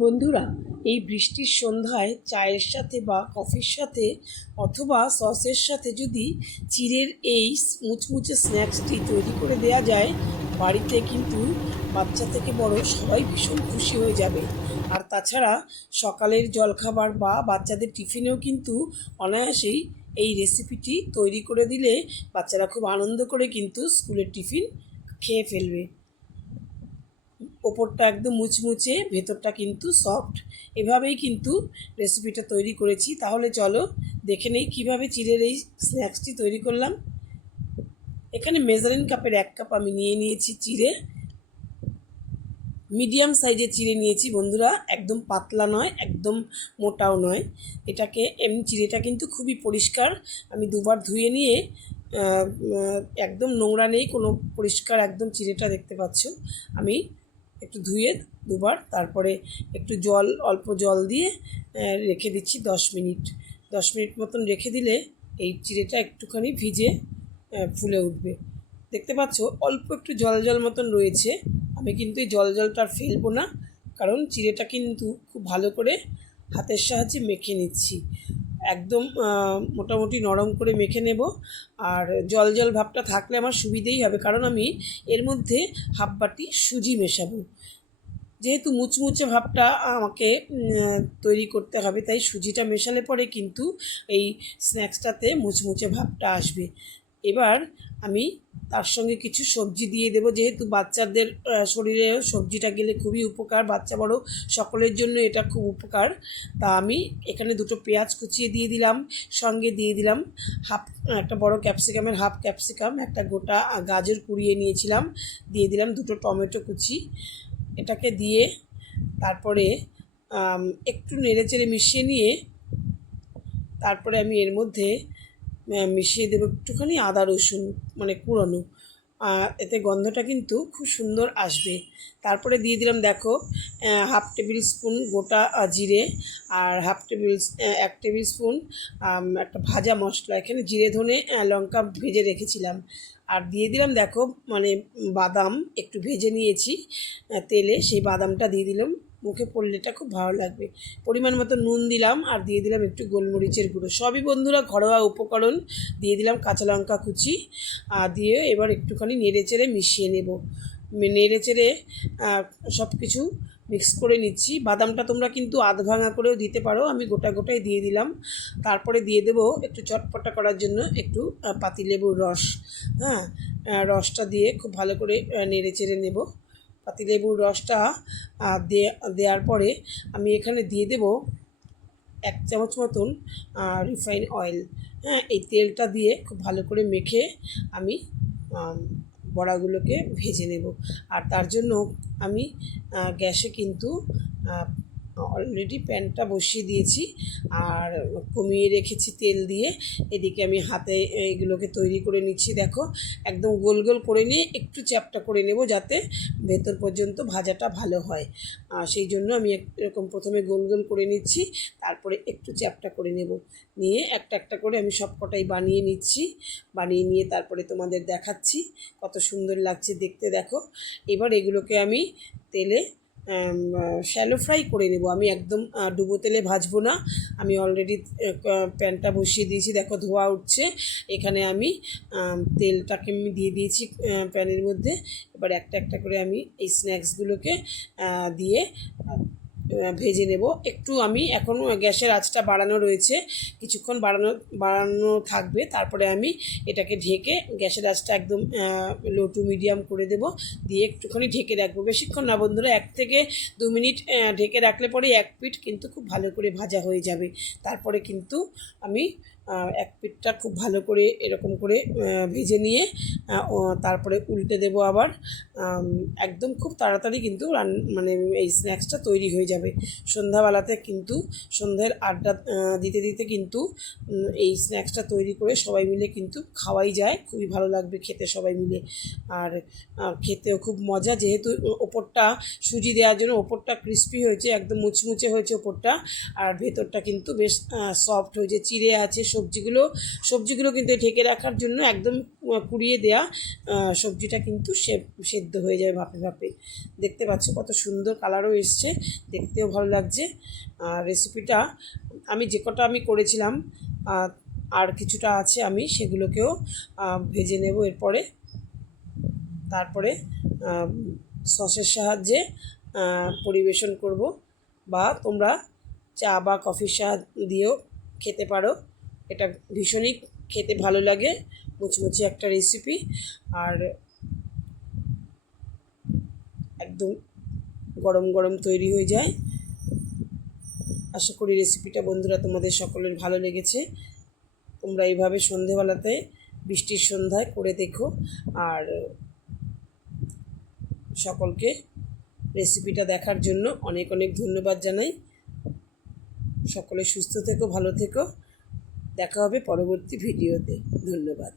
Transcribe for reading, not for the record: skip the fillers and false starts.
বন্ধুরা, এই বৃষ্টির সন্ধ্যায় চায়ের সাথে বা কফির সাথে অথবা সসের সাথে যদি চিড়ের এই মুচমুচে স্ন্যাক্সটি তৈরি করে দেওয়া যায়, বাড়িতে কিন্তু বাচ্চা থেকে বড় সবাই ভীষণ খুশি হয়ে যাবে। আর তাছাড়া সকালের জলখাবার বা বাচ্চাদের টিফিনেও কিন্তু অনায়াসেই এই রেসিপিটি তৈরি করে দিলে বাচ্চারা খুব আনন্দ করে কিন্তু স্কুলের টিফিন খেয়ে ফেলবে। ওপরটা একদম মুচমুচে, ভেতরটা কিন্তু সফট। এভাবেই কিন্তু রেসিপিটা তৈরি করেছি। তাহলে চলো দেখে নেই কীভাবে চিড়ের এই স্ন্যাক্সটি তৈরি করলাম। এখানে মেজারিং কাপের 1 কাপ আমি নিয়ে নিয়েছি চিড়ে। মিডিয়াম সাইজের চিড়ে নিয়েছি বন্ধুরা, একদম পাতলা নয়, একদম মোটাও নয়। এটাকে এমনি চিড়েটা কিন্তু খুবই পরিষ্কার। আমি দুবার ধুয়ে নিয়ে একদম নোংরা নেই, কোনো পরিষ্কার একদম চিড়েটা দেখতে পাচ্ছ। আমি একটু ধুয়ে দুবার, তারপরে একটু অল্প জল দিয়ে রেখে দিচ্ছি 10 মিনিট। 10 মিনিট মতন রেখে দিলে এই চিড়েটা একটুখানি ভিজে ফুলে উঠবে। দেখতে পাচ্ছ অল্প একটু জল মতন রয়েছে। আমি কিন্তু এই জলটা আর ফেলবো না, কারণ চিড়েটা কিন্তু খুব ভালো করে হাতের সাহায্যে মেখে নিচ্ছি। একদম মোটামুটি নরম করে মেখে নেব। আর জল ভাবটা থাকলে আমার সুবিধেই হবে, কারণ আমি এর মধ্যে হাফ বাটি সুজি মেশাবো। যেহেতু মুচমুচে ভাবটা আমাকে তৈরি করতে হবে, তাই সুজিটা মেশালে পরে কিন্তু এই স্ন্যাক্সটাতে মুচমুচে ভাবটা আসবে। এবার আমি তার সঙ্গে কিছু সবজি দিয়ে দেবো, যেহেতু বাচ্চাদের শরীরে সবজিটা গেলে খুবই উপকার, বাচ্চা বড় সকলের জন্য এটা খুব উপকার। তা আমি এখানে 2টো পেঁয়াজ কুচিয়ে দিয়ে দিলাম, সঙ্গে দিয়ে দিলাম একটা বড় ক্যাপসিকামের হাফ ক্যাপসিকাম, একটা গোটা গাজর কুড়িয়ে নিয়েছিলাম, দিয়ে দিলাম 2টো টমেটো কুচি। এটাকে দিয়ে তারপরে একটু নেড়েচেড়ে মিশিয়ে নিয়ে তারপরে আমি এর মধ্যে মিশিয়ে দেবো একটুখানি আদা রসুন, মানে কুড়ানো। এতে গন্ধটা কিন্তু খুব সুন্দর আসবে। তারপরে দিয়ে দিলাম দেখো 1/2 টেবিল স্পুন গোটা জিরে, আর 1 টেবিল স্পুন একটা ভাজা মশলা, এখানে জিরে ধনে লঙ্কা ভেজে রেখেছিলাম। আর দিয়ে দিলাম দেখো মানে বাদাম একটু ভেজে নিয়েছি তেলে, সেই বাদামটা দিয়ে দিলাম। মুখে পড়লে এটা খুব ভালো লাগবে। পরিমাণ মতো নুন দিলাম, আর দিয়ে দিলাম একটু গোলমরিচের গুঁড়ো। সবই বন্ধুরা ঘরোয়া উপকরণ। দিয়ে দিলাম কাঁচা লঙ্কা কুচি, দিয়ে এবার একটুখানি নেড়েচেড়ে মিশিয়ে নেব। নেড়েচেড়ে সব কিছু মিক্স করে নিচ্ছি। বাদামটা তোমরা কিন্তু আধ ভাঙা করেও দিতে পারো, আমি গোটাই দিয়ে দিলাম। তারপরে দিয়ে দেবো একটু চটপটা করার জন্য একটু পাতিলেবুর রস। রসটা দিয়ে খুব ভালো করে নেড়েচেড়ে নেব। পাতিলেবুর রসটা দেওয়ার পরে আমি এখানে দিয়ে দেব 1 চামচ মতন রিফাইন অয়েল। এই তেলটা দিয়ে খুব ভালো করে মেখে আমি বড়াগুলোকে ভেজে নেব। আর তার জন্য আমি গ্যাসে কিন্তু অলরেডি প্যানটা বসিয়ে দিয়েছি, আর কমিয়ে রেখেছি তেল দিয়ে। এদিকে আমি হাতে এগুলোকে তৈরি করে নিচ্ছি। দেখো একদম গোল করে নিয়ে একটু চ্যাপ্টা করে নেব, যাতে ভেতর পর্যন্ত ভাজাটা ভালো হয়। সেই জন্য আমি এরকম প্রথমে গোল করে নিচ্ছি, তারপরে একটু চ্যাপ্টা করে নেব। নিয়ে একটা করে আমি সব কটাই বানিয়ে নিচ্ছি। বানিয়ে নিয়ে তারপরে তোমাদের দেখাচ্ছি কত সুন্দর লাগছে দেখতে। দেখো এবার এগুলোকে আমি তেলে শ্যালো ফ্রাই করে নেব। আমি একদম ডুবো তেলে ভাজবো না। আমি অলরেডি প্যানটা বসিয়ে দিয়েছি, দেখো ধোয়া উঠছে। এখানে আমি তেলটাকে আমি দিয়ে দিয়েছি প্যানের মধ্যে। এবার একটা করে আমি এই স্ন্যাক্সগুলোকে দিয়ে ভেজে নেব। একটু আমি এখনও গ্যাসের আঁচটা বাড়ানো রয়েছে, কিছুক্ষণ বাড়ানো থাকবে। তারপরে আমি এটাকে ঢেকে গ্যাসের আঁচটা একদম লো টু মিডিয়াম করে দেব, দিয়ে একটুখানি ঢেকে রাখবো। বেশিক্ষণ না বন্ধুরা, 1 থেকে 2 মিনিট ঢেকে রাখলে পরে এক পিঠ কিন্তু খুব ভালো করে ভাজা হয়ে যাবে। তারপরে কিন্তু আমি এক পিঠটা খুব ভালো করে এরকম করে ভেজে নিয়ে তারপরে উল্টে দেব আবার। একদম খুব তাড়াতাড়ি কিন্তু মানে এই স্ন্যাক্সটা তৈরি হয়ে যাবে। সন্ধ্যাবেলাতে কিন্তু সন্ধ্যের আড্ডা দিতে কিন্তু এই স্ন্যাক্সটা তৈরি করে সবাই মিলে কিন্তু খাওয়াই যায়, খুবই ভালো লাগবে খেতে সবাই মিলে। আর খেতেও খুব মজা, যেহেতু ওপরটা সুজি দেওয়ার জন্য ওপরটা ক্রিস্পি হয়েছে, একদম মুচমুচে হয়েছে ওপরটা, আর ভেতরটা কিন্তু বেশ সফট হয়েছে। চিড়ে আছে, সবজিগুলো কিন্তু ঢেকে রাখার জন্য একদম কুড়িয়ে দেয়া সবজিটা কিন্তু সেদ্ধ হয়ে যায় ভাপে ভাপে। দেখতে পাচ্ছ কত সুন্দর কালারও এসছে, দেখতেও ভালো লাগছে। আর রেসিপিটা আমি যে কটা আমি করেছিলাম আর কিছুটা আছে, আমি সেগুলোকেও ভেজে নেব এরপরে। তারপরে সসের সাহায্যে পরিবেশন করব, বা তোমরা চা বা কফির দিয়েও খেতে পারো। এটা ভীষণই খেতে ভালো লাগে, মুচমুচে একটা রেসিপি, আর একদম গরম গরম তৈরি হয়ে যায়। আশা করি রেসিপিটা বন্ধুরা তোমাদের সকলের ভালো লেগেছে। তোমরা এইভাবে সন্ধেবেলাতে বৃষ্টির সন্ধ্যায় করে দেখো। আর সকলকে রেসিপিটা দেখার জন্য অনেক অনেক ধন্যবাদ জানাই। সকলে সুস্থ থেকো, ভালো থেকো। দেখা হবে পরবর্তী ভিডিওতে। ধন্যবাদ।